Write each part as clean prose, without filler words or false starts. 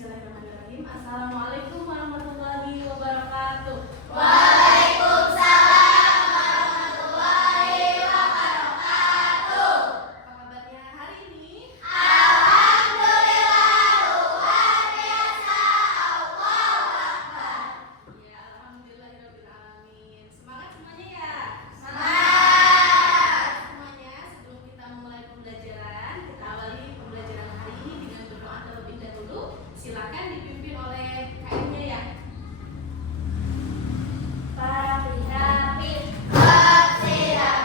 Bismillahirrahmanirrahim. Assalamualaikum warahmatullahi wabarakatuh. Waalaikumsalam warahmatullahi wabarakatuh. Apa kabarnya hari ini? Alhamdulillah, luar biasa. Allahu Akbar. Ya, alhamdulillahirabbil alamin. Semangat semuanya ya. Semangat. Semuanya, sebelum kita memulai pembelajaran, kita awali pembelajaran hari ini dengan berdoa terlebih dahulu. Silakan dipimpin oleh KM-nya ya. Para pendamping, bersiap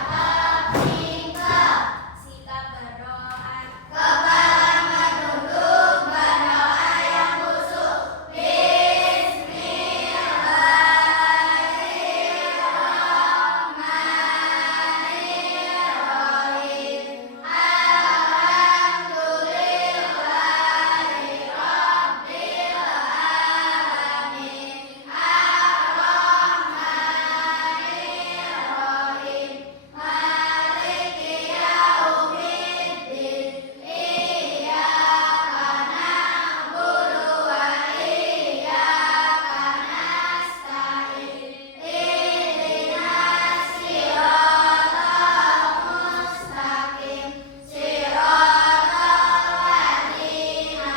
tinggal, sikap berdoa, kepala menunduk, berdoa yang khusyuk. Bismillahirrahmanirrahim. Alhamdulillahi rabbil alamin. Ar-Rahmanirrahim. Maliki yaumiddin. Iyyaka na'budu wa iyyaka nasta'in. Ihdinas siratal mustaqim. Siratal ladzina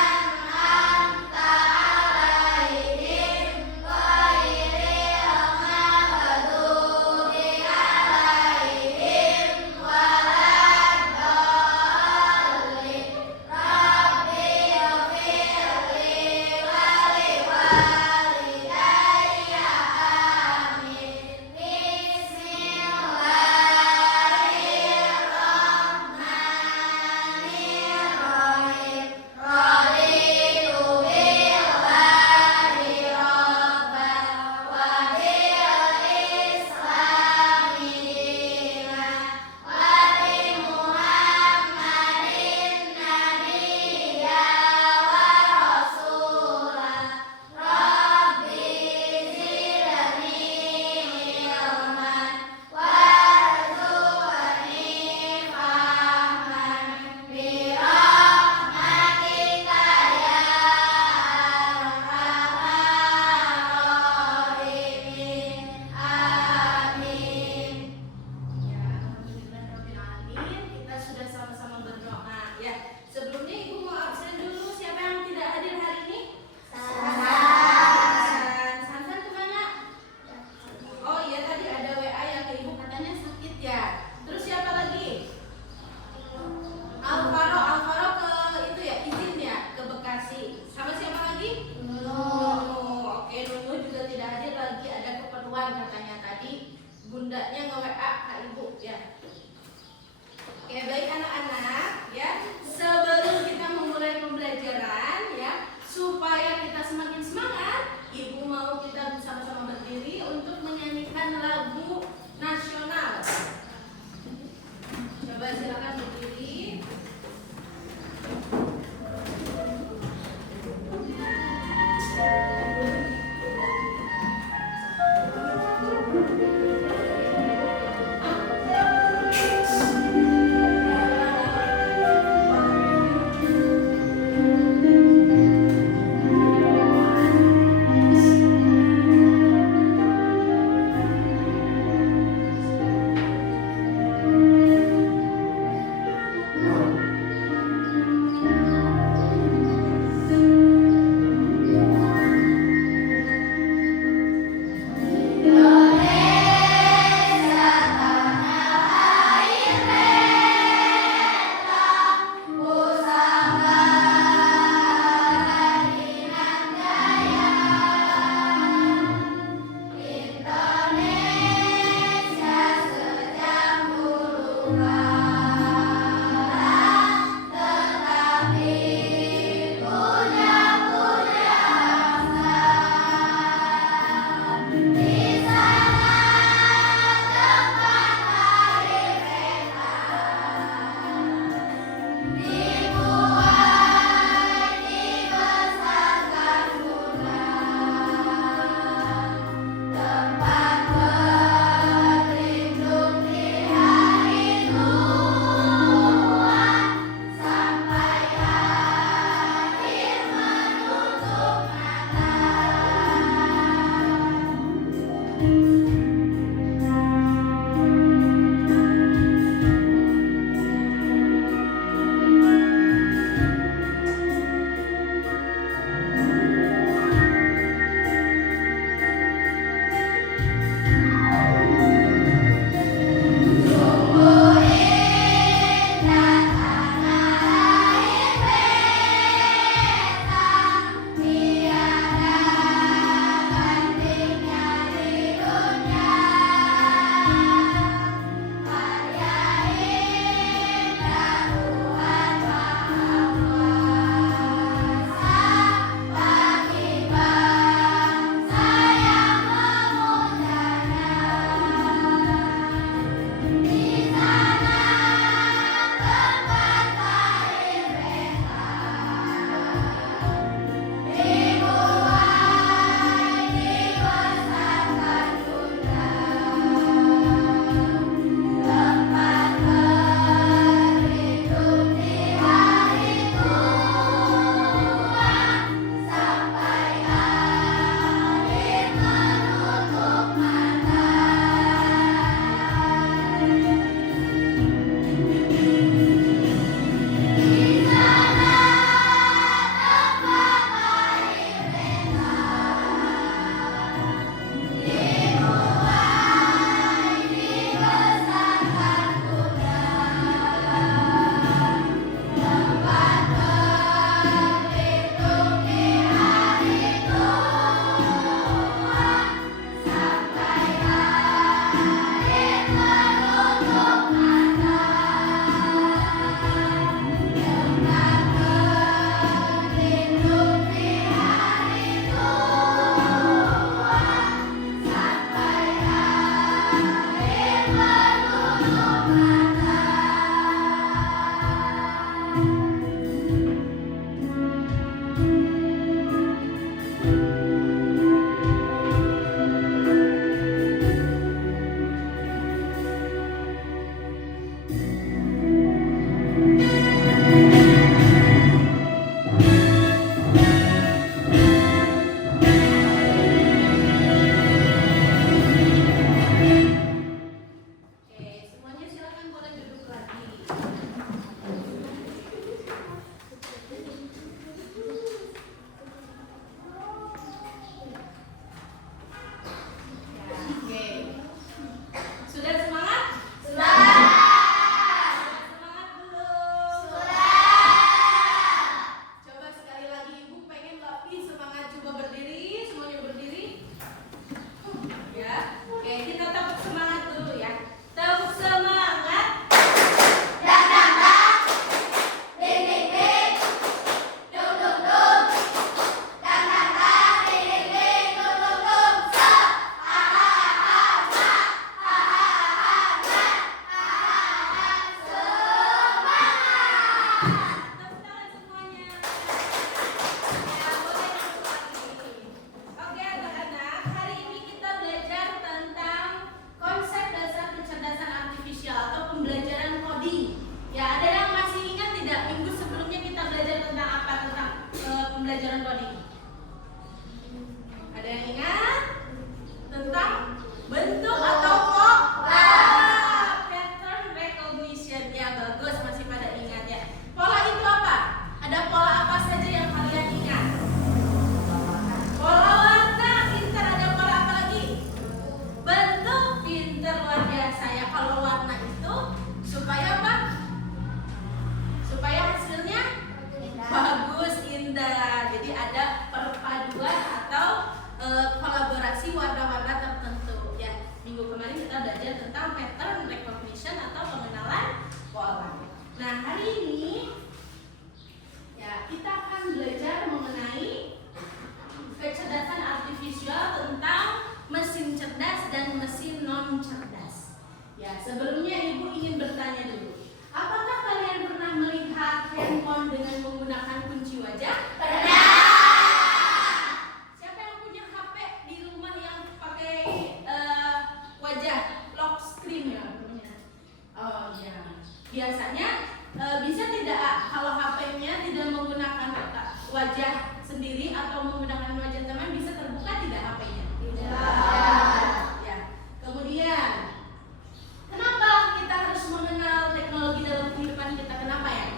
an'amta 'alaihim ghairil maghdubi 'alaihim waladdallin. Rabbi ighfirli wa liwalidayya. Amin. Bismillahirrahmanirrahim. Raditu billahi rabban wa bil islami dinan wa bi Muhammadin nabiyya wa rasulah. Rabbi zidni ilman warzuqni fahman bi rahmatika ya arhamar rahimin. Amin. Ya, alhamdulillahirabbil alamin. Kita sudah sama-sama berdoa ya. Sebelumnya Ibu mau absen dulu. Siapa yang tidak hadir hari ini? Sansan kemana? Oh iya, tadi ada WA yang ke Ibu katanya sakit ya. Terus siapa lagi? Alvaro ke itu ya, izin ya ke Bekasi. Sama siapa lagi? Nunu. Oke, Nunu juga tidak hadir lagi, ada keperluan katanya tadi. Bundanya nge-WA ke Ibu ya. Oke, baik anak-anak ya. Sebelum kita memulai pembelajaran ya, supaya kita semakin semangat, Ibu mau kita bersama-sama berdiri untuk menyanyikan lagu nasional. Coba silakan berdiri. pembelajaran coding? Ada yang ingat tentang bentuk atau pola? Pattern recognition. Ya bagus, masih pada ingat ya. Pola itu apa? Ada pola apa saja yang kalian ingat? Pola warna, pintar. Ada pola apa lagi? Bentuk, pintar, luar biasa ya. Kalau warna itu supaya apa? Supaya hasilnya bagus, indah. Jadi ada perpaduan atau kolaborasi warna-warna tertentu ya. Minggu kemarin kita belajar tentang pattern recognition atau pengenalan pola. Nah, hari ini ya kita akan belajar mengenai kecerdasan artifisial tentang mesin cerdas dan mesin non cerdas. Ya, sebelumnya Ibu ingin bertanya dulu. Apakah kalian pernah melihat handphone dengan menggunakan kunci wajah? Pernah. Siapa yang punya HP di rumah yang pakai wajah lock screen ya? Oh iya. Biasanya bisa tidak kalau HP-nya tidak menggunakan wajah sendiri atau menggunakan wajah teman, bisa terbuka tidak HP-nya? Tidak. Ya. Kemudian kenapa kita harus mengenal teknologi dalam kehidupan kita? Kenapa ya?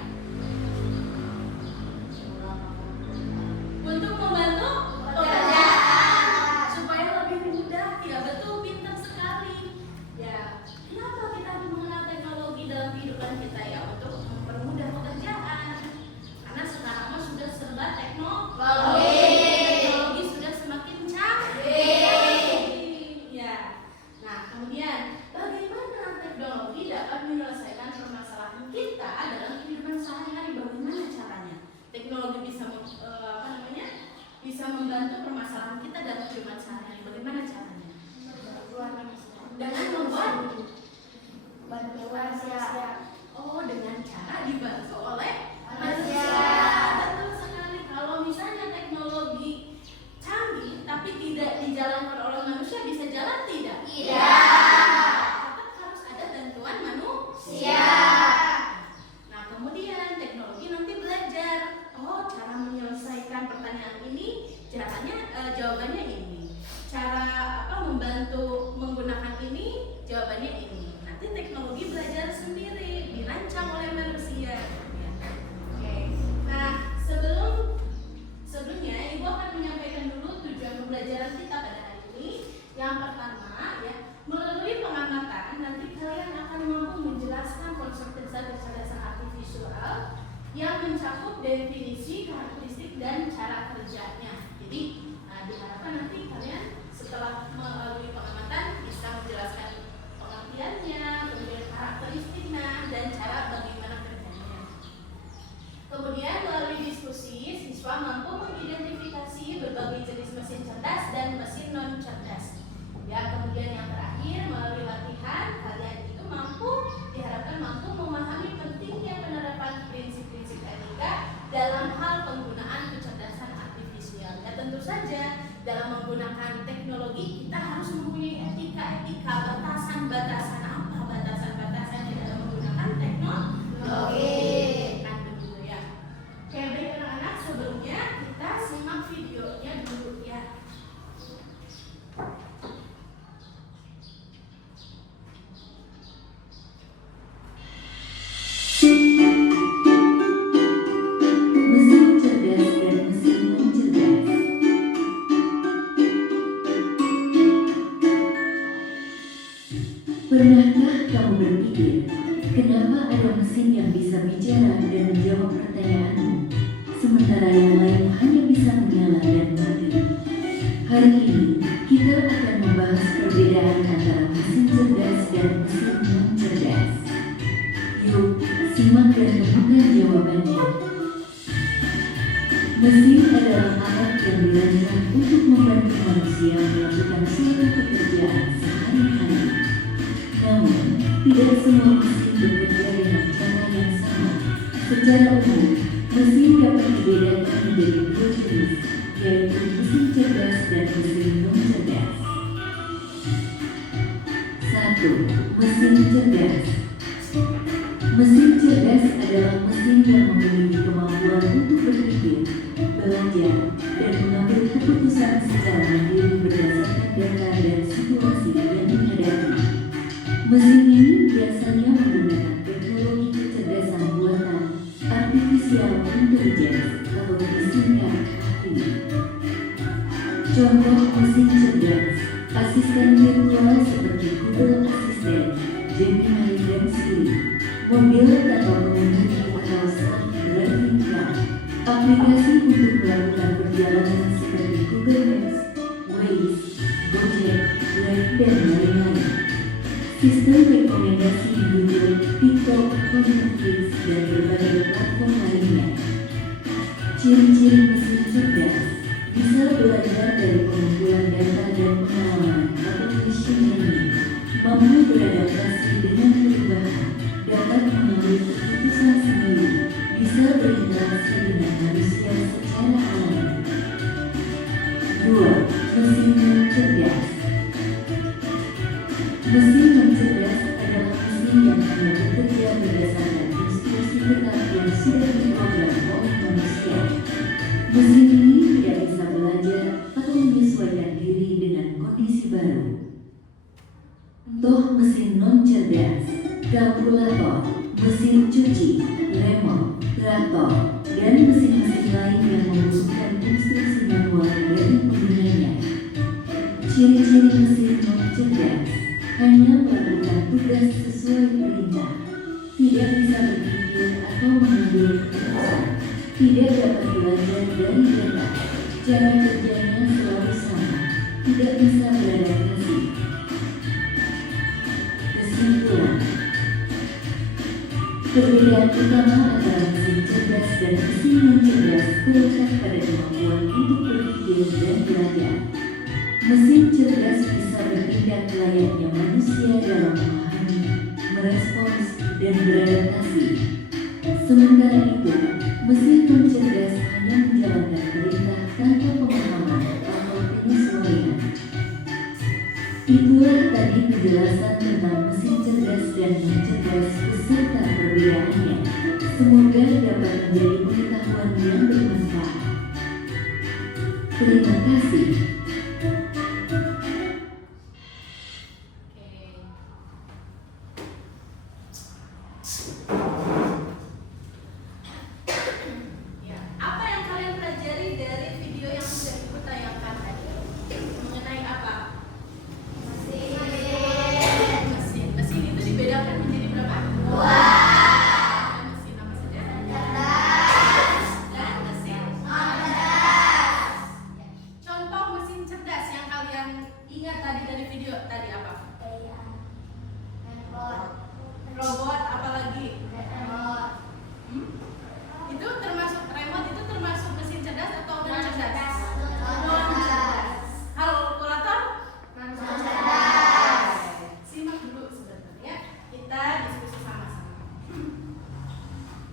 Untuk membantu Pekerjaan. supaya lebih mudah. Ya betul, pintar sekali. Ya, kenapa kita harus mengenal teknologi dalam kehidupan kita ya? Untuk mempermudah pekerjaan. Karena sekarang mah sudah serba teknologi. Teknologi sudah semakin canggih. Ya. Nah, kemudian bagaimana teknologi dapat menyelesaikan permasalahan kita dalam kehidupan sehari-hari? Bagaimana caranya? Teknologi bisa membantu permasalahan kita dalam kehidupan sehari-hari. Bagaimana caranya? Dengan membuat Oh, dengan cara dibantu oleh manusia. Betul sekali. Kalau misalnya teknologi canggih tapi tidak dijalankan oleh manusia, bisa jalan tidak? Tetap harus ada bantuan manusia. Nah, kemudian teknologi nanti belajar. Oh, cara menyelesaikan pertanyaan ini, jawabannya ini. Cara membantu menggunakan ini, jawabannya ini. Nanti teknologi belajar sendiri, dirancang oleh manusia. Ya. Oke. Nah, sebelumnya Ibu akan menyampaikan dulu tujuan pembelajaran kita pada hari ini. Yang pertama ya, melalui pengamatan nanti kalian akan mampu menjelaskan konsep dasar kecerdasan artifisial yang mencakup definisi, karakteristik, dan cara kerjanya. Jadi diharapkan nanti kalian setelah melalui pengamatan bisa menjelaskan pengertiannya, kemudian karakteristiknya, dan cara bagaimana kerjanya. Kemudian melalui diskusi, siswa mampu mengidentifikasi berbagai jenis mesin cerdas dan mesin non cerdas. Ya, kemudian yang terakhir melalui latihan kalian itu diharapkan mampu memahami pentingnya penerapan prinsip-prinsip etika dalam hal penggunaan kecerdasan artifisial. Ya, tentu saja dalam menggunakan teknologi kita harus mempunyai etika, batasan-batasan. Apa batasan-batasannya dalam menggunakan teknologi? Kan begitu ya. Oke, baik anak-anak, sebelumnya kita simak videonya dulu ya. Mesin cerdas dan mesin non cerdas. Pernahkah kamu berpikir, kenapa ada mesin yang bisa bicara dan menjawab pertanyaanmu, sementara yang lain hanya bisa menyala dan mati? Hari ini, kita akan membahas perbedaan antara mesin cerdas dan mesin non cerdas. Yuk, simak dan temukan jawabannya. Mesin adalah alat yang dirancang untuk membantu manusia melakukan suatu pekerjaan sehari-hari. Namun, tidak semua mesin bekerja dengan cara yang sama. Secara umum, mesin dapat dibedakan menjadi dua jenis, yaitu mesin cerdas dan mesin non cerdas. 1. Mesin cerdas. Mesin cerdas adalah mesin yang memiliki kemampuan untuk berpikir, belajar, belajar dan mengambil keputusan secara mandiri berdasarkan data dan situasi yang dihadapi. Mesin ini biasanya menggunakan teknologi kecerdasan buatan artificial intelligence atau disingkat AI. Contoh mesin cerdas, asisten virtual seperti Google Assistant, Gemini dan Siri, mobil tanpa pengemudi atau self-driving car, aplikasi untuk melakukan perjalanan seperti Google Maps, Waze, Gojek, Grab, dan lain-lain. Sistem rekomendasi YouTube, TikTok, Netflix, dan berbagai platform lainnya. Ciri-ciri mesin cerdas bisa belajar dari pengumpulan data dan pengalaman atau machine learning, mampu beradaptasi dengan perubahan, dapat mengambil keputusan sendiri, bisa berinteraksi dengan manusia secara alami. 2. Mesin non cerdas. Mesin non cerdas adalah mesin yang hanya bekerja berdasarkan instruksi tetap yang sudah diprogram oleh manusia. Mesin ini tidak bisa belajar atau menyesuaikan diri dengan kondisi baru. Contoh mesin non cerdas: kalkulator, mesin cuci, remote, traktor, dan mesin-mesin lain yang membutuhkan instruksi manual dari penggunanya. Ciri-ciri mesin non cerdas: hanya melakukan tugas sesuai perintah, tidak bisa berpikir atau mengambil keputusan, tidak dapat belajar dari data, cara kerjanya selalu sama, tidak bisa beradaptasi. Kesimpulan: perbedaan utama antara mesin cerdas dan mesin non cerdas terletak pada kemampuan untuk berpikir dan belajar. Mesin cerdas bisa bertindak layaknya manusia dalam memahami, merespons, dan beradaptasi. Sementara itu, mesin non cerdas hanya menjalankan perintah tanpa pemahaman atau penyesuaian. Itulah tadi penjelasan tentang mesin cerdas dan non cerdas beserta perbedaannya. Semoga dapat menjadi pengetahuan yang bermanfaat. Terima kasih. Ya, apa yang kalian pelajari dari video yang sudah ibu tayangkan tadi? Mengenai apa? Mesin itu dibedakan menjadi berapa? Dua. Mesin apa saja? Dan mesin cerdas. Contoh mesin cerdas yang kalian ingat tadi dari video tadi apa? Robot, apalagi? Itu termasuk remote, itu termasuk mesin cerdas atau non cerdas? Non cerdas. Kalkulator? Non cerdas. Simak dulu sebentar ya. Kita diskusi sama-sama.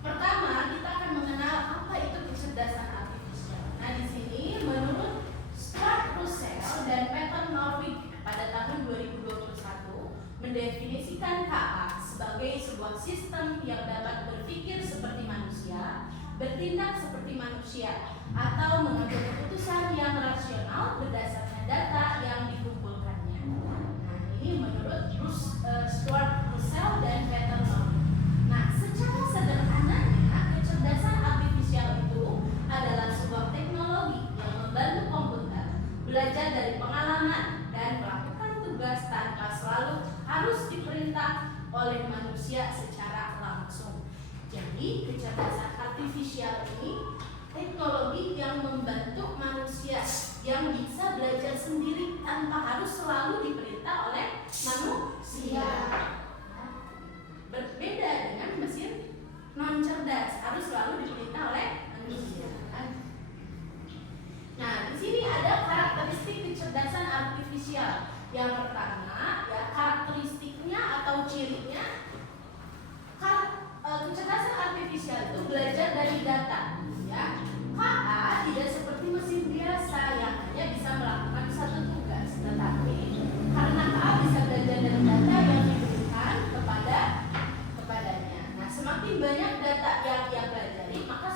Pertama, kita akan mengenal apa itu kecerdasan artifisial. Nah, di sini menurut Stuart Russell dan Peter Norvig pada tahun 2021 mendefinisikan KA sebagai sebuah sistem yang dapat berpikir seperti manusia, bertindak seperti manusia, atau mengambil keputusan yang rasional berdasarkan data yang dikumpulkannya. Nah, ini menurut Stuart Russell dan Peter Norvig. Nah, secara sederhananya, kecerdasan artifisial itu adalah sebuah teknologi yang membantu komputer belajar dari pengalaman dan melakukan tugas tanpa selalu harus diperintah oleh manusia secara langsung. Jadi, kecerdasan artifisial ini teknologi yang membantu manusia yang bisa belajar sendiri tanpa harus selalu diperintah oleh manusia. Berbeda dengan mesin non cerdas, harus selalu diperintah oleh manusia. Nah, di sini ada karakteristik kecerdasan artifisial. Yang pertama, ya, karakteristiknya atau cirinya, kecerdasan artifisial itu belajar dari data. Ya, KA tidak seperti mesin biasa yang hanya bisa melakukan satu tugas, tetapi karena KA bisa belajar dari data yang diberikan kepadanya. Nah, semakin banyak data yang ia pelajari, maka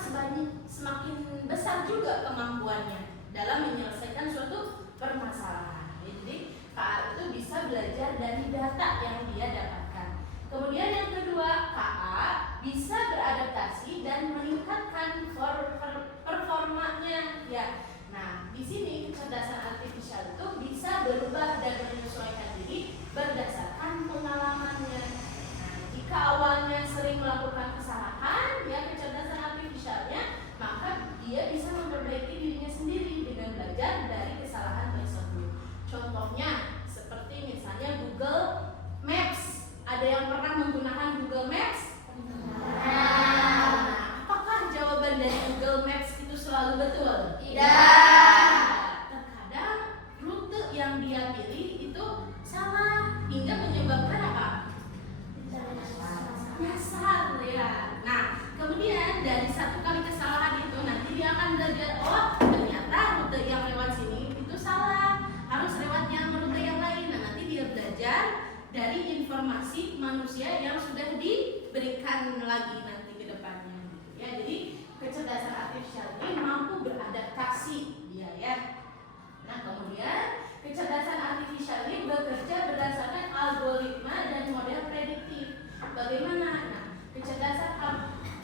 semakin besar juga kemampuannya dalam menyelesaikan suatu permasalahan. Jadi KA itu bisa belajar dari data yang dia dapatkan. Kemudian yang kedua, KA bisa beradaptasi dan meningkatkan performanya ya. Nah, di sini kecerdasan artifisial itu bisa berubah dan menyesuaikan diri berdasarkan pengalamannya. Nah, jika awalnya sering melakukan kesalahan, ya kecerdasan artifisialnya, maka dia bisa memperbaiki dirinya sendiri dengan belajar dari kesalahan tersebut. Contohnya seperti misalnya Google Maps. Ada yang pernah menggunakan Google Maps? Nah, apakah jawaban dari Google Maps itu selalu betul? Tidak. Terkadang rute yang dia pilih itu salah hingga menyebabkan apa? Nyasar ya. Nah, kemudian dari satu kali kesalahan itu nanti dia akan belajar, oh ternyata rute yang lewat sini itu salah, harus lewat yang rute yang lain. Nah, nanti dia belajar dari informasi manusia yang sudah diberikan lagi nanti ke depannya. Ya, jadi kecerdasan artifisial ini mampu beradaptasi dia ya. Nah, kemudian kecerdasan artifisial ini bekerja berdasarkan algoritma dan model prediktif. Bagaimana? Nah, kecerdasan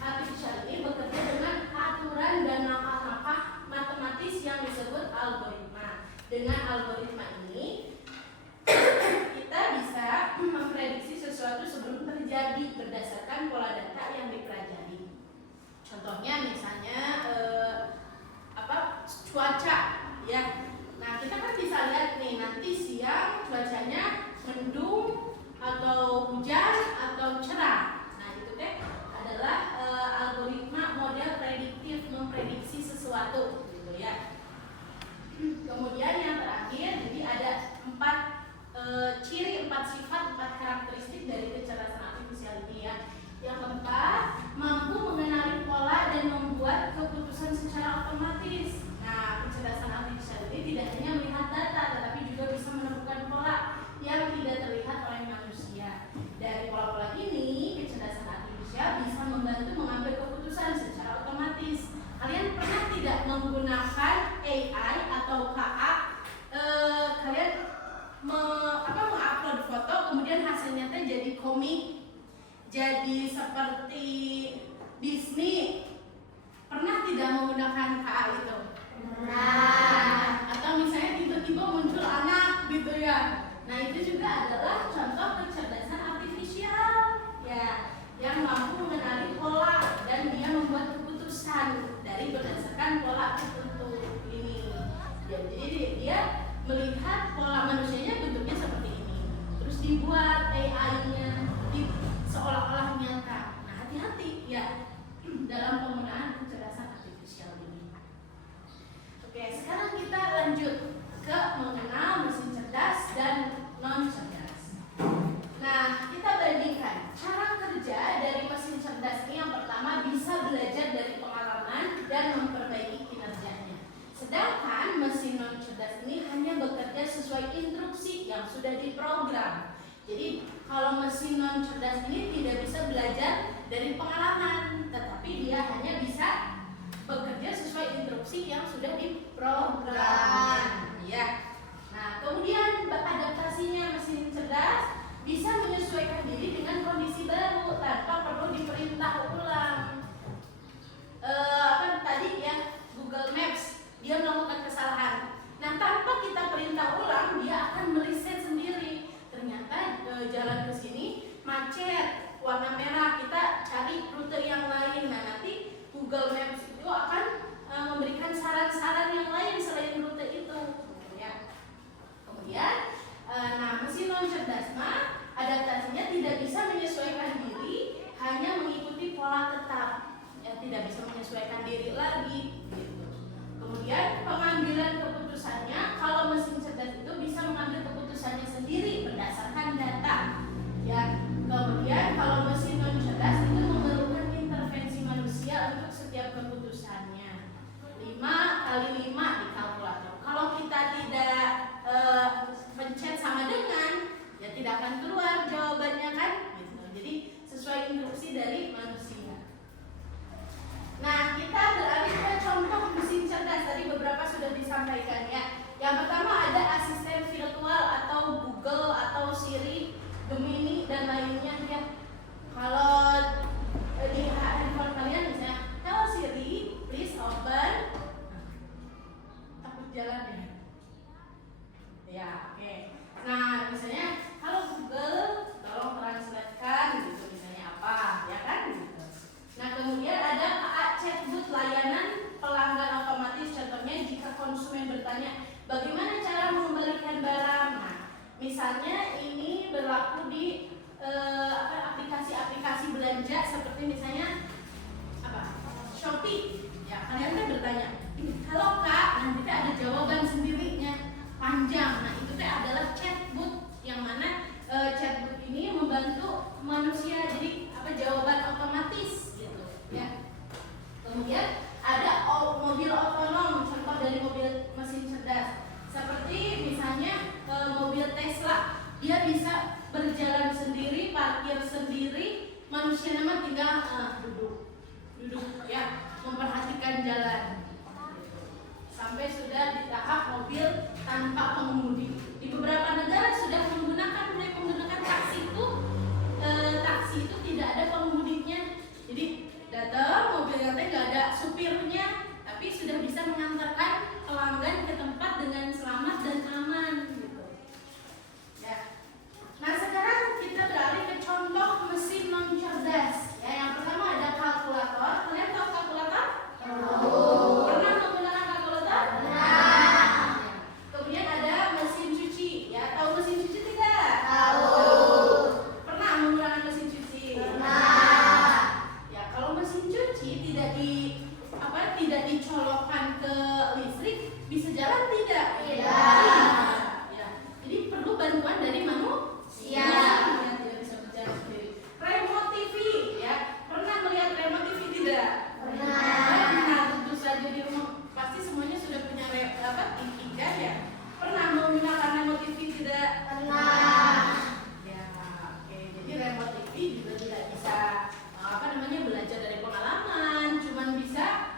artifisial ini bekerja dengan aturan dan langkah-langkah matematis yang disebut algoritma. Dengan algoritma ini kita bisa memprediksi sesuatu sebelum terjadi berdasarkan pola data yang dipelajari. Contohnya misalnya cuaca ya. Nah, kita kan bisa lihat nih nanti siang cuacanya mendung atau hujan atau cerah. Nah, itu teh adalah algoritma model prediktif memprediksi sesuatu gitu ya. Kemudian yang terakhir, jadi ada 4 ciri, 4 sifat, 4 karakteristik dari kecerdasan artifisial ini ya. Yang keempat, mampu mengenali pola dan membuat keputusan secara otomatis. Nah, kecerdasan artifisial ini tidak hanya melihat data, tetapi juga bisa menemukan pola yang tidak terlihat oleh manusia. Dari pola-pola ini, kecerdasan artifisial bisa membantu mengambil keputusan secara otomatis. Kalian pernah tidak menggunakan AI atau KA? Kalian mengupload foto, kemudian hasilnya teh jadi komik, jadi seperti Disney. Pernah tidak menggunakan KA itu? Pernah. Atau misalnya tiba-tiba muncul anak gitu ya. Nah, itu juga adalah contoh kecerdasan artifisial ya, yang mampu mengenali pola dan dia membuat keputusan dari berdasarkan pola tertentu ini. Ya, jadi dia melihat pola manusianya bentuknya seperti ini, terus dibuat AI-nya seolah-olah nyata. Nah, hati-hati ya dalam penggunaan kecerdasan artifisial ini. Oke, sekarang kita lanjut ke mengenal mesin cerdas dan non cerdas. Nah, kita bandingkan cara kerja dari mesin cerdas ini. Yang pertama, bisa belajar dari pengalaman dan memperbaiki kinerjanya. Sedangkan mesin non cerdas ini hanya bekerja sesuai instruksi yang sudah diprogram. Jadi kalau mesin non cerdas ini tidak bisa belajar dari pengalaman, tetapi dia hanya bisa bekerja sesuai instruksi yang sudah diprogram. Ya. Nah, kemudian adaptasinya mesin cerdas bisa menyesuaikan diri dengan kondisi baru tanpa perlu diperintah ulang. Tadi ya Google Maps, dia melakukan kesalahan. Nah, tanpa kita perintah ulang, dia akan meriset sendiri. Ternyata jalan ke sini macet, warna merah, kita cari rute yang lain. Nah, nanti Google Maps itu akan memberikan saran-saran yang lain selain rute itu. Ya. Kemudian, mesin non cerdas adaptasinya tidak bisa menyesuaikan diri, hanya mengikuti pola tetap. Ya, tidak bisa menyesuaikan diri lagi. Gitu. Kemudian pengambilan keputusannya, kalau mesin cerdas itu bisa mengambil keputusannya sendiri berdasarkan data. Ya, kemudian kalau mesin non cerdas itu memerlukan intervensi manusia untuk setiap keputusannya. 5 kali 5 di kalkulator. Kalau kita tidak pencet sama dengan, ya tidak akan keluar jawabannya kan? Gitu. Jadi sesuai instruksi dari manusia. Nah, kita beralih ke contoh mesin cerdas. bertanya bagaimana cara mengembalikan barang. Nah, misalnya ini berlaku di aplikasi-aplikasi belanja seperti misalnya Shopee. Ya, kalian kan bertanya, halo Kak, nanti ada jawaban sendirinya panjang. Nah, itu adalah chatbot yang mana chatbot ini membantu manusia, jadi jawaban otomatis gitu ya. Kemudian ada mobil otonom, contoh dari mobil mesin cerdas seperti misalnya mobil Tesla, dia bisa berjalan sendiri, parkir sendiri, manusia nama tinggal duduk ya, memperhatikan jalan sampai sudah di tahap mobil tanpa pengemudi. Di beberapa negara sudah mulai menggunakan taksi itu tidak ada pengemudinya, jadi datang mobilnya nggak ada supirnya, tapi sudah bisa mengantarkan pelanggan ke tempat dengan selamat dan aman gitu ya. Nah, sekarang kita beralih ke contoh mesin non cerdas ya. Yang pertama ada kalkulator. Kalian tahu kalkulator? Pernah menggunakan kalkulator? Kemudian ada mesin cuci ya. Tahu mesin cuci tidak? Pernah menggunakan mesin cuci? Ya, kalau mesin cuci tidak dicolokkan ke listrik, bisa jalan tidak? Ya. Jadi perlu bantuan dari manusia. Ya, tidak bisa berjalan sendiri. Remote TV ya. Pernah melihat remote TV tidak? Pernah. Tentu saja di rumah pasti semuanya sudah punya TV kan ya. Pernah menggunakan remote TV tidak? Ya, oke. Jadi remote TV juga tidak bisa belajar dari pengalaman, cuman bisa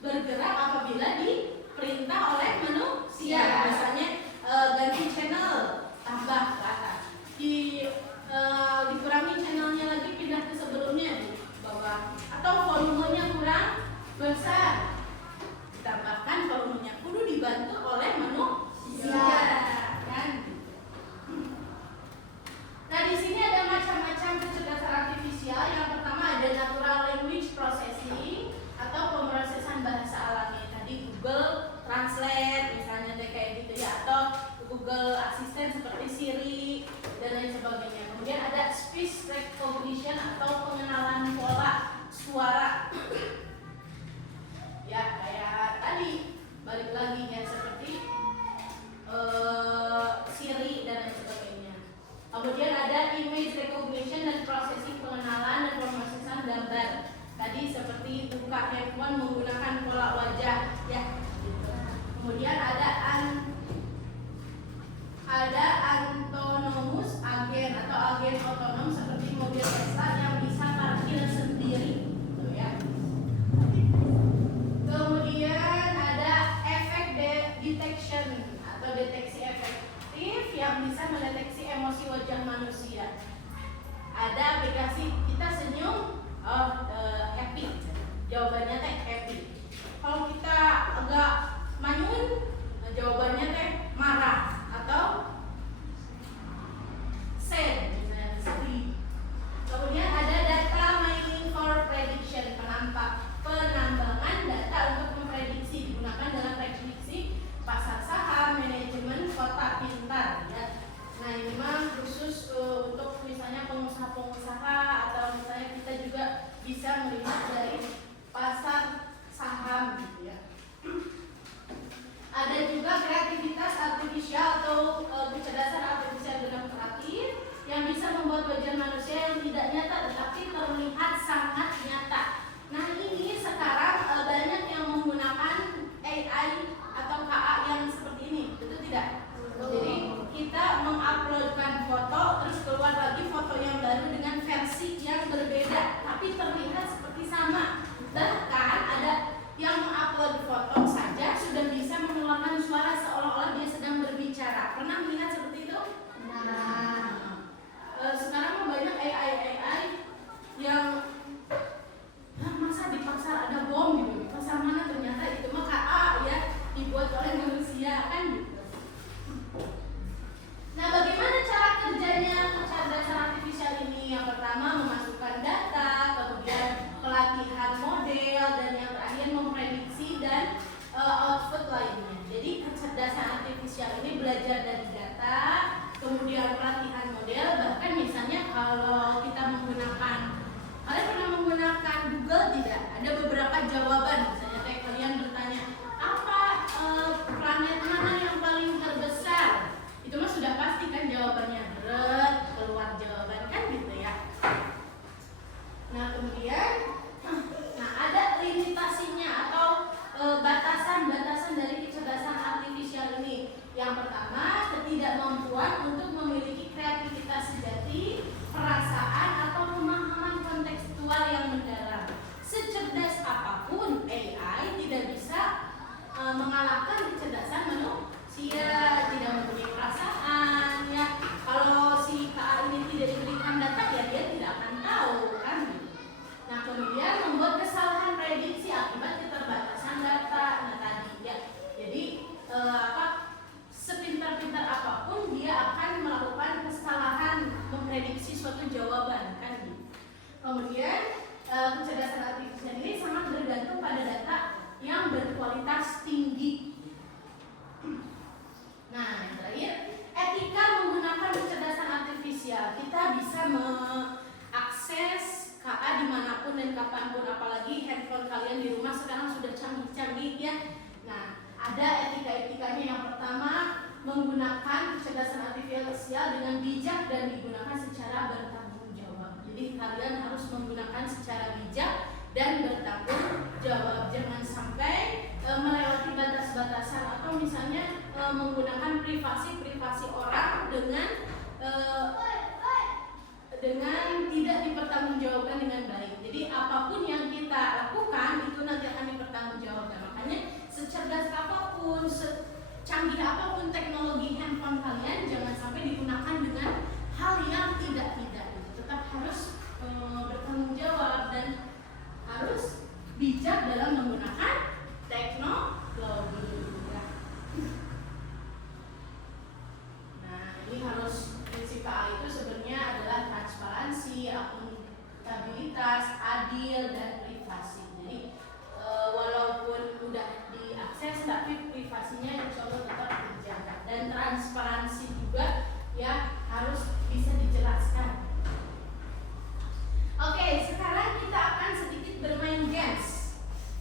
bergerak apabila diperintah oleh manusia. Misalnya ganti channel, tambah ke atas, dikurangi channelnya lagi, pindah ke sebelumnya di bawah, atau volumenya kurang besar, ditambahkan volumenya, kudu dibantu oleh manusia kan. Nah, di sini ada macam-macam kecerdasan artifisial. Yang pertama ada natural language processing atau pemrosesan bahasa alami. Tadi Google Translate misalnya kayak gitu ya, atau Google Assistant seperti Siri dan lain sebagainya. Kemudian ada speech recognition atau pengenalan pola suara. Ya, kayak tadi balik lagi ya, seperti Siri dan lain sebagainya. Kemudian ada image recognition dan processing, pengenalan dan pemrosesan gambar. Tadi seperti buka handphone menggunakan pola wajah ya. Kemudian ada autonomous agen atau agen otonom seperti mobil Tesla yang bisa parkir sendiri gitu ya. Kemudian ada effect detection atau deteksi efektif yang bisa mendeteksi emosi wajah manusia. Ada aplikasi kita senyum, happy, jawabannya teh happy. Kalau kita agak manyun, jawabannya teh marah atau sad, misalnya sedih. Kemudian ada data mining for prediction, penambangan data untuk memprediksi, digunakan dalam prediksi pasar saham, manajemen kota pintar ya. Nah, ini mah khusus untuk misalnya pengusaha-pengusaha, atau misalnya kita juga bisa melihat dari pasar pertama, ketidakmampuan untuk memiliki kreativitas sejati, perasaan atau pemahaman kontekstual yang mendalam. Secerdas apapun AI tidak bisa mengalahkan kecerdasan manusia, tidak mempunyai perasaan ya. Kalau si KA ini tidak diberikan data ya dia tidak akan tahu kan. Nah, kemudian membuat kesalahan prediksi akibat keterbatasan data. Nah, tadi ya. Jadi sepintar-pintar apapun dia akan melakukan kesalahan memprediksi suatu jawaban kan. Kemudian kecerdasan artifisial ini sangat bergantung pada data yang berkualitas tinggi. Nah, yang terakhir, etika menggunakan kecerdasan artifisial. Kita bisa mengakses KA dimanapun dan kapanpun, apalagi handphone kalian di rumah sekarang sudah canggih-canggih ya. Nah, ada etika-etikanya. Yang pertama, menggunakan kecerdasan artifisial dengan bijak dan digunakan secara bertanggung jawab. Jadi kalian harus menggunakan secara bijak dan bertanggung jawab. Jangan sampai melewati batas-batasan atau misalnya menggunakan privasi orang dengan tidak dipertanggungjawabkan dengan baik. Jadi apapun yang kita lakukan itu nanti akan dipertanggungjawabkan. Makanya secerdas apapun, secanggih apapun teknologi handphone kalian, jangan sampai digunakan dengan hal yang tidak. Tetap harus bertanggung jawab dan harus bijak dalam menggunakan teknologi. Nah, ini harus prinsip A itu sebenarnya adalah transparansi, akuntabilitas, adil, dan privasi. Jadi walaupun udah diakses tapi privasinya insya Allah tetap dijaga. Dan transparansi juga ya harus bisa dijelaskan. Oke, sekarang kita akan sedikit bermain games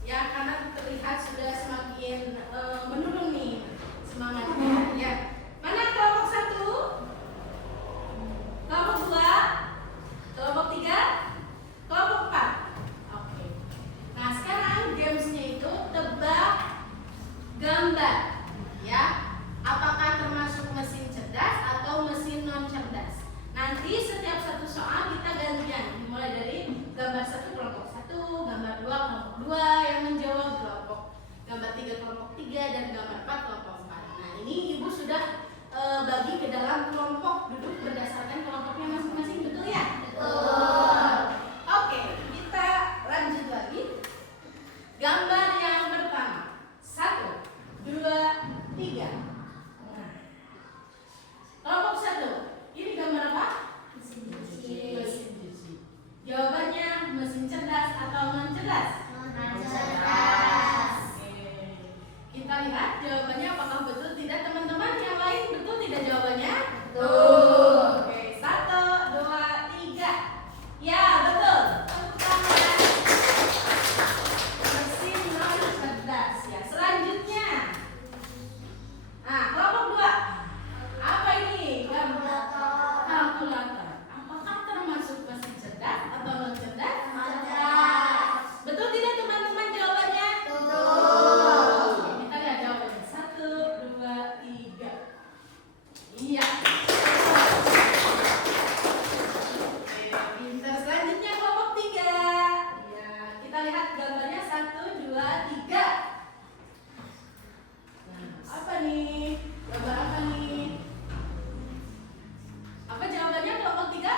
ya, karena terlihat sudah semakin menurun nih semangatnya ya. Mana kelompok 1, kelompok 2, kelompok 3, kelompok 4. Oke. Nah, sekarang gamesnya itu tebak gambar ya. Apakah termasuk mesin cerdas atau mesin non cerdas? Nanti setiap satu soal kita gantian, mulai dari gambar 1 kelompok 1, gambar 2 kelompok 2 yang menjawab kelompok, gambar 3 kelompok 3, dan gambar 4 kelompok 4. Nah, ini ibu sudah bagi ke dalam kelompok, duduk berdasarkan kelompoknya masing-masing, betul ya? Betul. Oke, kita lanjut lagi. Gambar yang pertama, 1, 2, 3. Nah, kelompok 1, ini gambar apa? Mesin cuci. Jawabannya mesin cerdas atau non cerdas? Non cerdas. Kita lihat jawabannya apakah betul tidak, teman-teman. Yang lain betul tidak jawabannya? Betul. Oke, 1, 2, 3. Ya, betul. Tepuk tangan. Mesin non cerdas ya. Selanjutnya. Nah, kelompok 2. Apa ini? Kalkulator. Apakah termasuk mesin cerdas atau non cerdas? Cerdas. Betul tidak teman-teman jawabannya? Betul. Oke, kita lihat jawabannya. 1, 2, 3. Iya. Oke, pintar. Selanjutnya kelompok 3. Ya, kita lihat gambarnya 1, 2, 3. Nah, apa nih? Gambar apa nih? Apa jawabannya kelompok 3?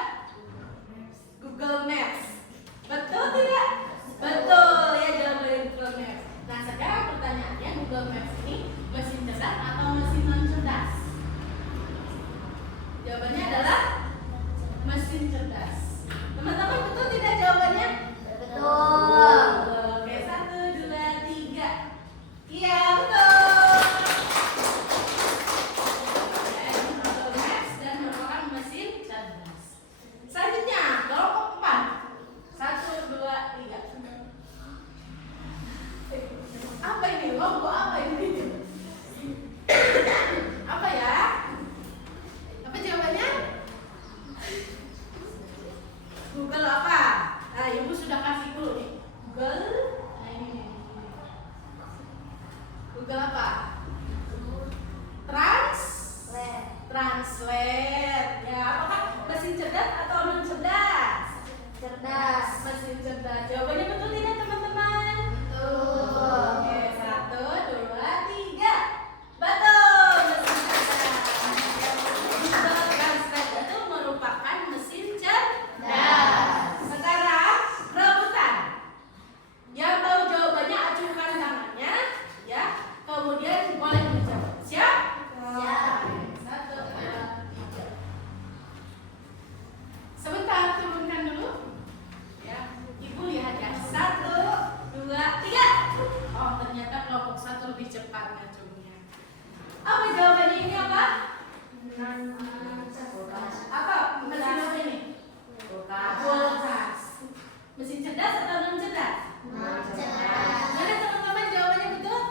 Google Maps. Betul tidak? Betul ya jawabannya Google Maps. Nah, sekarang pertanyaannya, Google Maps ini mesin cerdas atau mesin non cerdas? Jawabannya adalah mesin cerdas. Teman-teman betul tidak jawabannya? Betul. Oke, 1, 2, 3. Iya, betul. Google Maps dan merupakan mesin cerdas. Selanjutnya, kelompok 4. 1, 2, 3. Apa ini? Logo apa ini? Apa ya? Apa jawabannya? Google apa? Nah, ibu sudah kasih dulu nih. Google. Nah, ini nih. Google apa? Trans translate. Ya, apakah mesin cerdas atau non cerdas? Cerdas. Mesin cerdas. Jawabannya betul tidak teman-teman? Betul. Oke, 1, 2, 3. Betul, mesin cerdas. Google Translate itu merupakan mesin cerdas. Sekarang rebutan. Yang tahu jawabannya acungkan tangannya, ya. Kemudian boleh menjawab. Siap? Siap. 1, 2, 3. Sebentar, turunkan dulu. Ya, Ibu lihat ya. 1, 2, 3. Oh, ternyata kelompok 1 lebih cepat ngacungnya. Apa jawabannya ini apa? Apa mesin apa ini? Kulkas. Mesin cerdas atau non cerdas? Cerdas. Mana teman-teman jawabannya betul?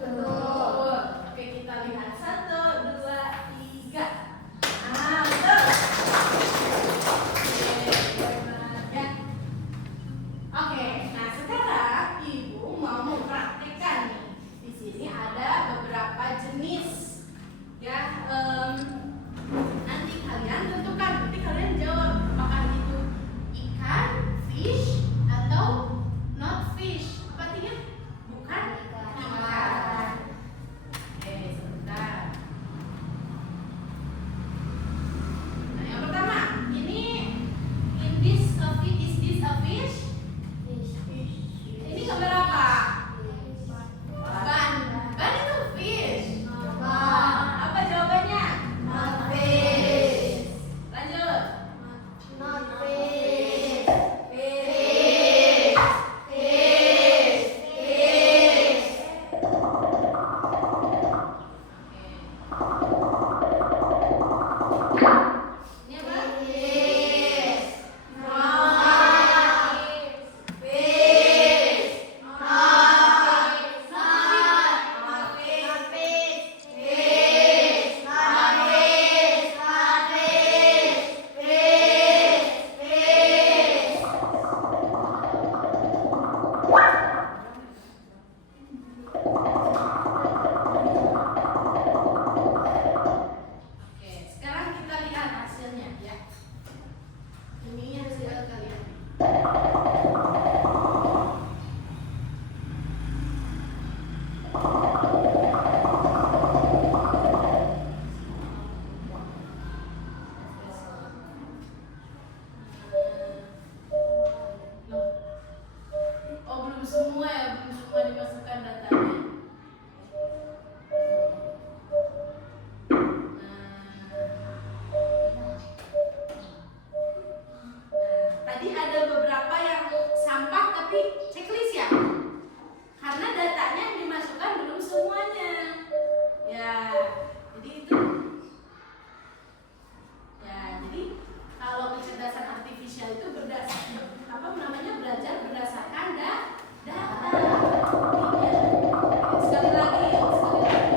Betul. Oke, kita lihat 1, 2, 3. Ah, betul. Ya. Oke, nah sekarang Ibu mau mempraktekkan nih. Di sini ada beberapa jenis. Ya, nanti kalian tentukan. Nanti kalian jawab apakah itu ikan, fish, atau not fish. Apa artinya? Bukan ikan. Oke, sebentar. Nah, yang pertama, ini is this a fish? Ini gambar apa? Ban. Ban itu fish. Apa jawabannya? Lanjut. Ini apa? Oke, sekarang kita lihat hasilnya ya. Ini hasil kalian. Oh, belum semua ya, belum semua dimasukkan datanya. Tadi ada beberapa yang sampah tapi checklist ya. Karena datanya yang dimasukkan belum semuanya. Ya, jadi itu. Ya, jadi kalau kecerdasan artifisial itu berdasarkan apa namanya? Belajar berdasarkan data. Sekali lagi, sekali lagi.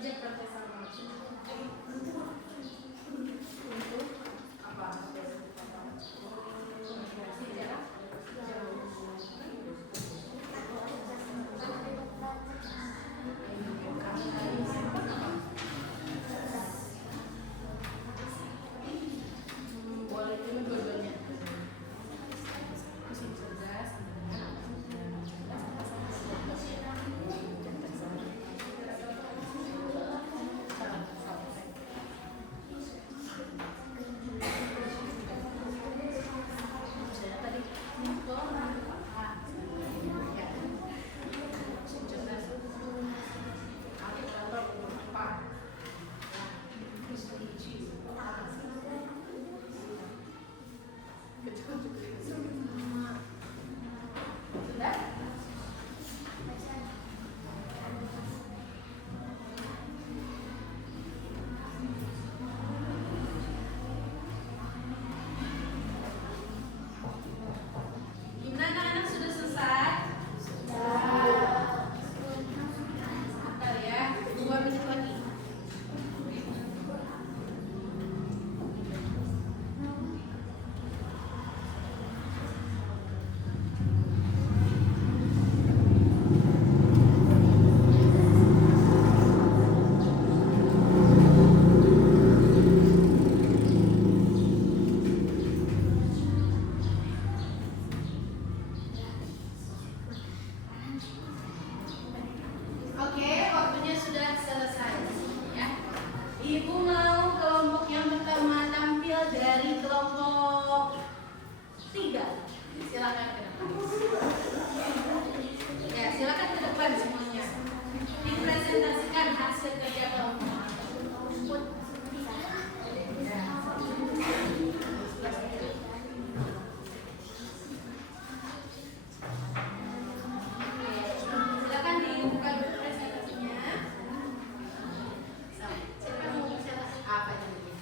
kerja kerjasama untuk apa? Komunikasi jarak jauh. Boleh juga dua-duanya. Musim cerdas, tadi sudah? Gimana anak-anak sudah selesai? Bentar ya, 2 menit lagi. Oke, waktunya sudah selesai ya. Ibu mau kelompok yang pertama tampil dari kelompok 3. Silakan ke depan. Ya, silakan ke depan semuanya. Dipresentasikan hasil kerja kelompok. Ya. Silakan dibuka dulu presentasinya. Siapa mau bicara apa jadinya?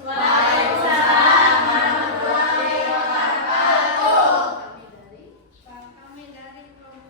Waalaikumsalam warahmatullahi wabarakatuh. Kami dari Kami dari kelompok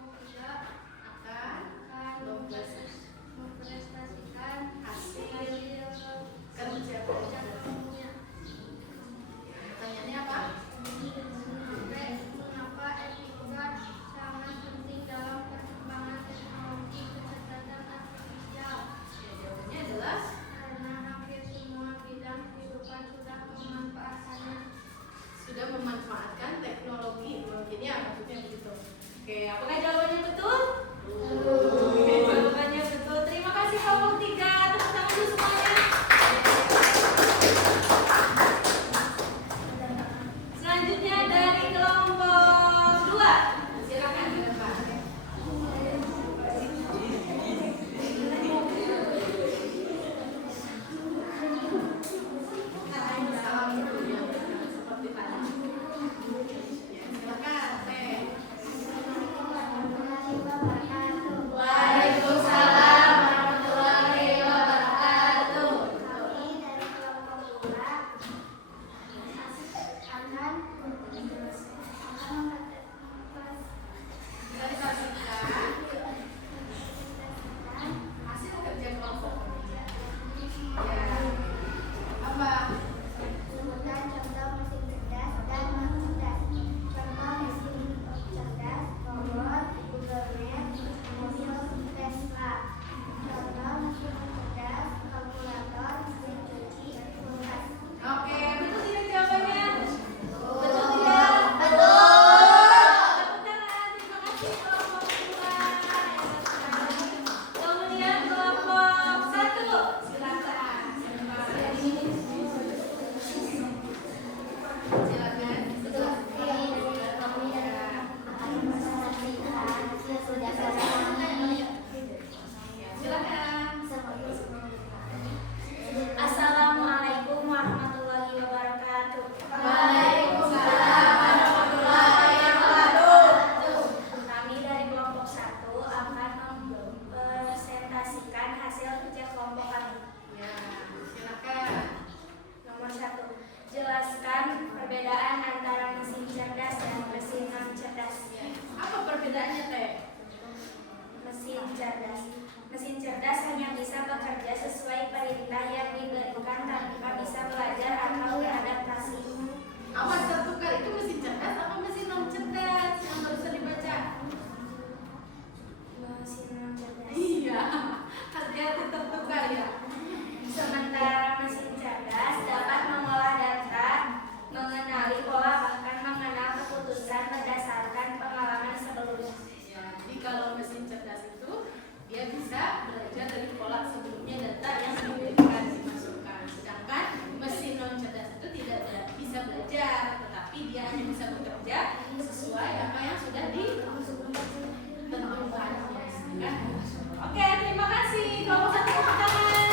Oke, terima kasih. Kelompok 1 tepuk tangan.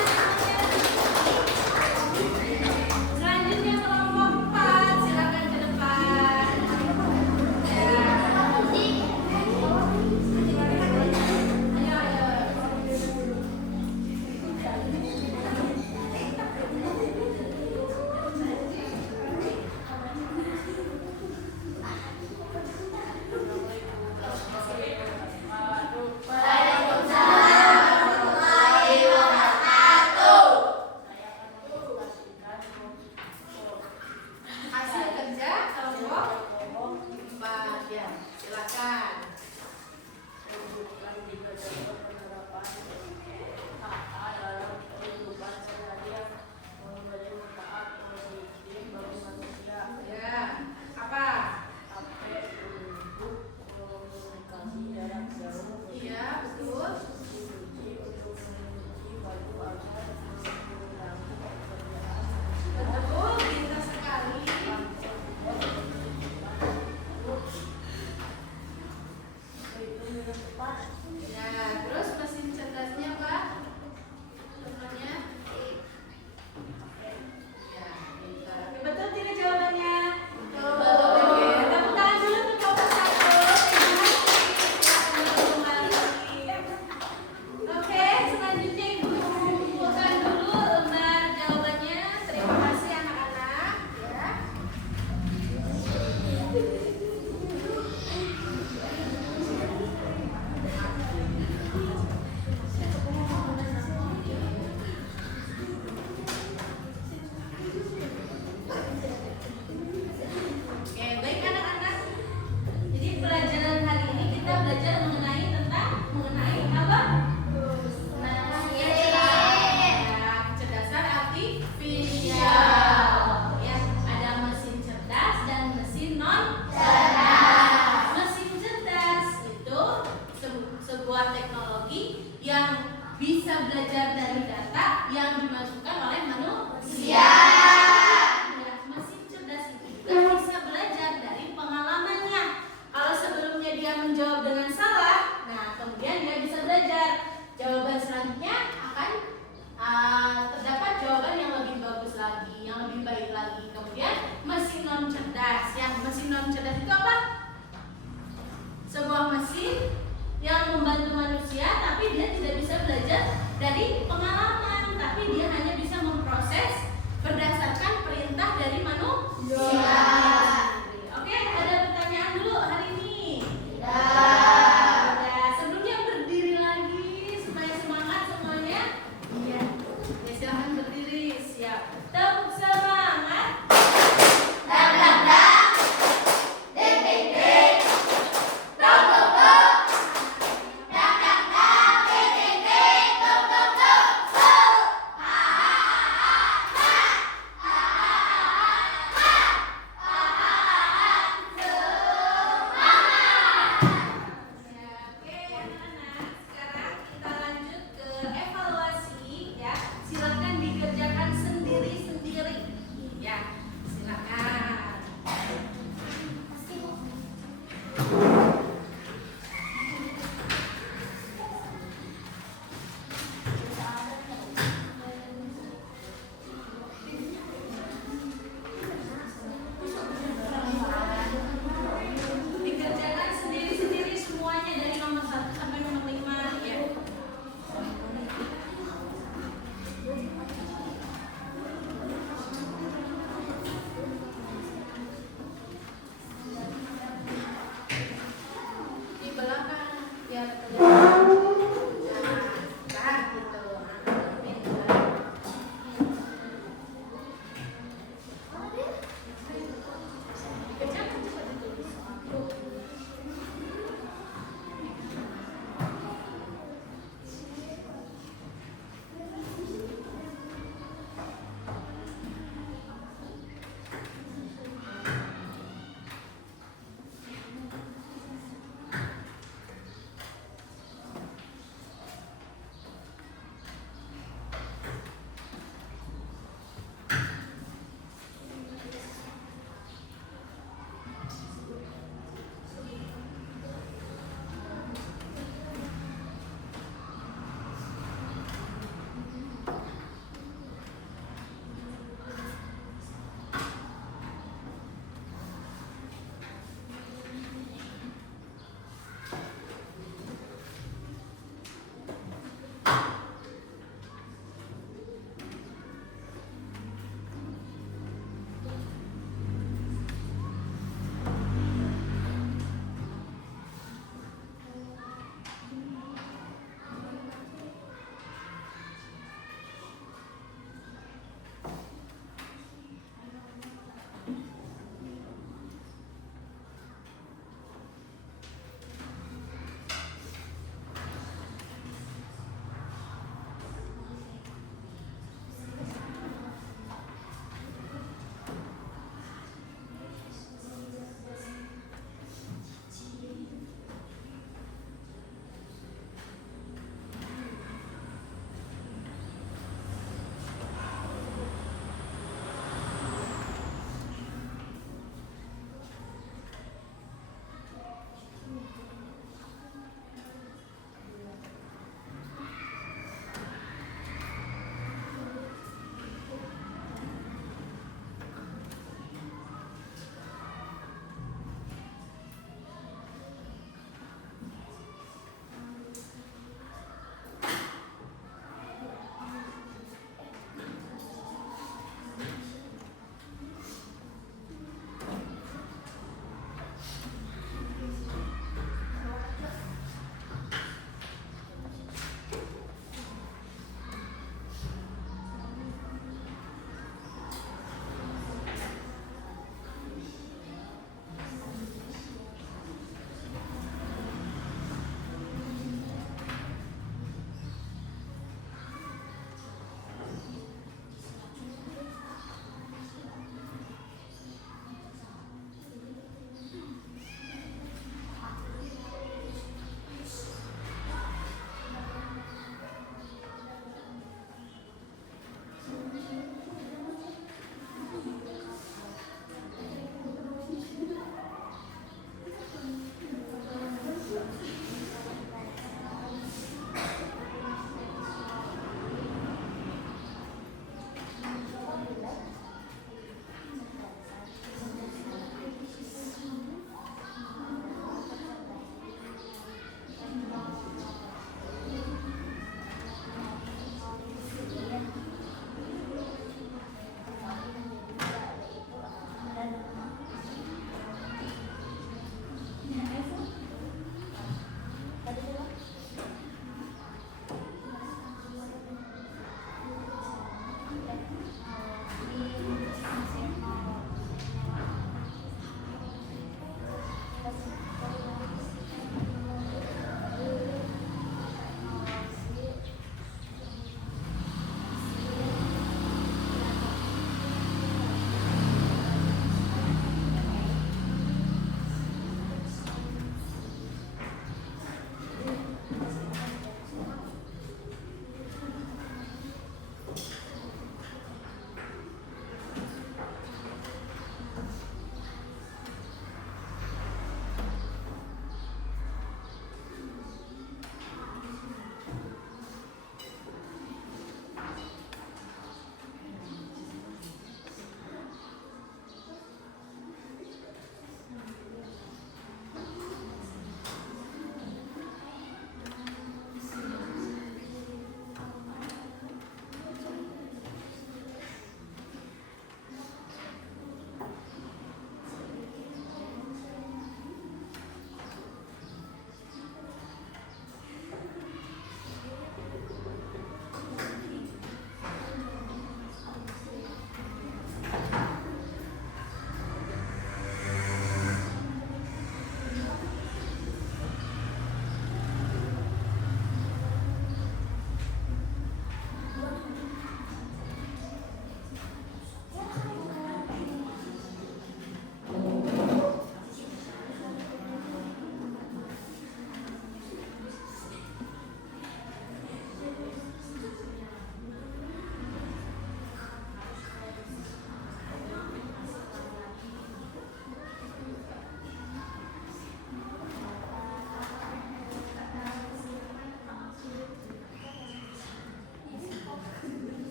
Selanjutnya kelompok 4, silakan ke depan. Ya. Hasil kerja kelompok 4 ya, silakan. Ya, apa? Iya, betul. Betul, pintar sekali. Nah, terus mesin cerdasnya apa? Contohnya? Ya, pintar. Oke, betul tidak jawabannya? Betul. Oke, tepuk tangan dulu untuk kelompok 1. Terima kasih. Silakan kembali. Oke, selanjutnya Ibu kumpulkan dulu lembar jawabannya. Terima kasih anak-anak. Ya. Oke, baik anak-anak. Jadi pelajaran hari ini kita belajar mengenai apa? Kecerdasan artifisial. Ya, ada mesin cerdas dan mesin non cerdas. Mesin cerdas itu sebuah teknologi yang bisa belajar dari data yang dimasukkan oleh manusia. Ya, mesin cerdas itu juga bisa belajar dari pengalamannya. Kalau sebelumnya dia menjawab dengan salah, nah kemudian dia bisa belajar. Jawaban selanjutnya akan terdapat jawaban yang lebih bagus lagi, yang lebih baik lagi. Kemudian mesin non cerdas. Yang mesin non cerdas itu apa? Sebuah mesin yang membantu manusia, tapi dia tidak bisa belajar dari pengalaman, tapi dia hanya bisa memproses berdasarkan perintah dari manusia. Oke, ada pertanyaan dulu hari ini? Tidak. Sebelumnya berdiri lagi supaya semangat semuanya. Iya. Ya, silahkan berdiri. Siap. Tepuk semangat. Dek, dek, dek. Dok, dok, dok.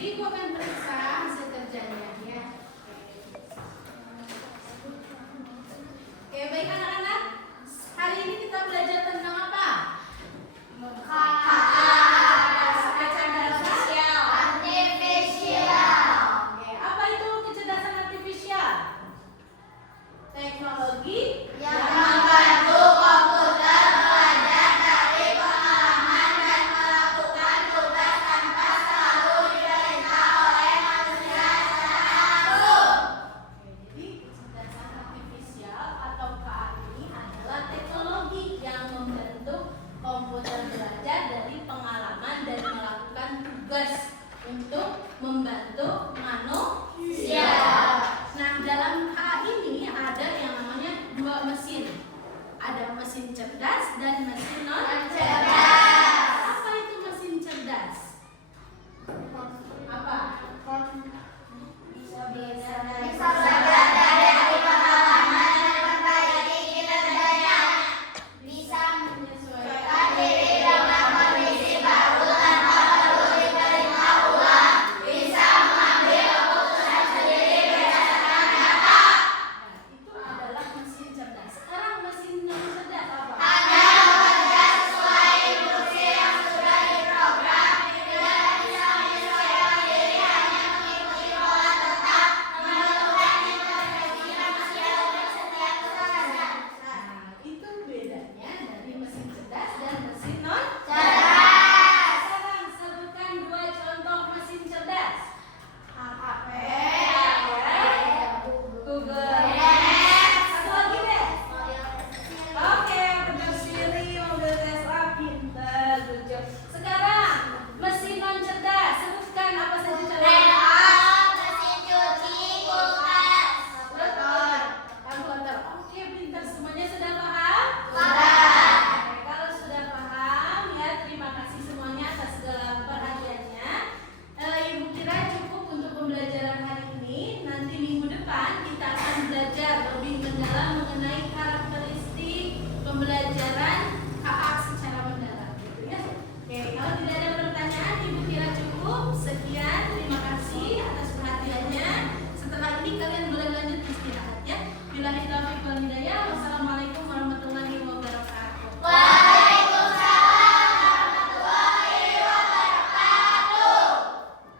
Jadi aku akan periksa hasil kerjanya ya. Oke, baik anak-anak. Hari ini kita belajar tentang apa? Oke, apa itu kecerdasan artifisial? Teknologi yang membantu komputer belajar dari pengalaman dan melakukan tugas tanpa selalu diperintah oleh manusia secara langsung. Jadi kecerdasan artifisial atau KA ini adalah teknologi yang membantu komputer belajar dari pengalaman dan melakukan tugas untuk membantu